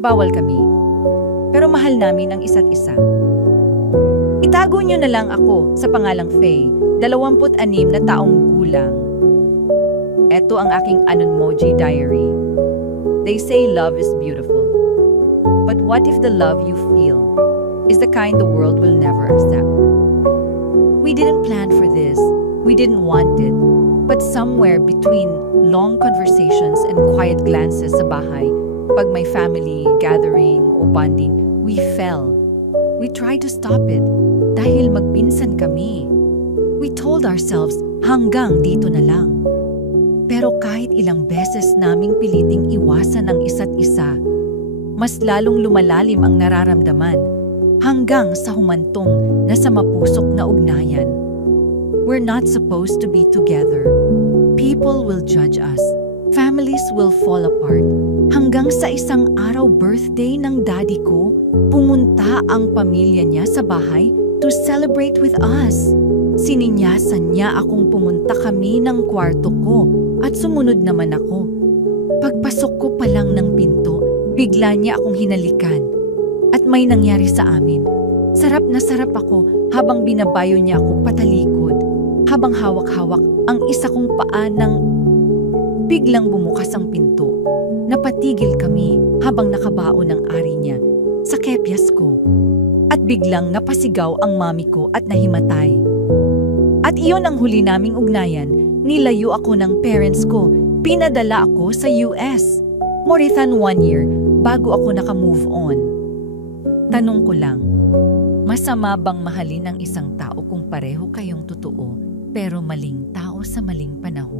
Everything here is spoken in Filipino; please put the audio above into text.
Bawal kami. Pero mahal namin ang isa't isa. Itago niyo na lang ako sa pangalang Faye, 26 na taong gulang. Ito ang aking Anonmoji diary. They say love is beautiful. But what if the love you feel is the kind the world will never accept? We didn't plan for this. We didn't want it. But somewhere between long conversations and quiet glances sa bahay, pag may family, gathering, o bonding, we fell. We tried to stop it dahil magpinsan kami. We told ourselves hanggang dito na lang. Pero kahit ilang beses naming piliting iwasan ang isa't isa, mas lalong lumalalim ang nararamdaman hanggang sa humantong na sa mapusok na ugnayan. We're not supposed to be together. People will judge us. Families will fall apart. Hanggang sa isang araw birthday ng daddy ko, pumunta ang pamilya niya sa bahay to celebrate with us. Sininyasan niya akong pumunta kami ng kwarto ko at sumunod naman ako. Pagpasok ko pa lang ng pinto, bigla niya akong hinalikan. At may nangyari sa amin. Sarap na sarap ako habang binabayo niya ako patalikod. Habang hawak-hawak ang isa kong paa nang biglang bumukas ang pinto. Napatigil kami habang nakabaon ang ari niya sa kepias ko. At biglang napasigaw ang mami ko at nahimatay. At iyon ang huli naming ugnayan. Nilayo ako ng parents ko. Pinadala ako sa US. More than 1 year bago ako naka-move on. Tanong ko lang, masama bang mahalin ang isang tao kung pareho kayong totoo pero maling tao sa maling panahon?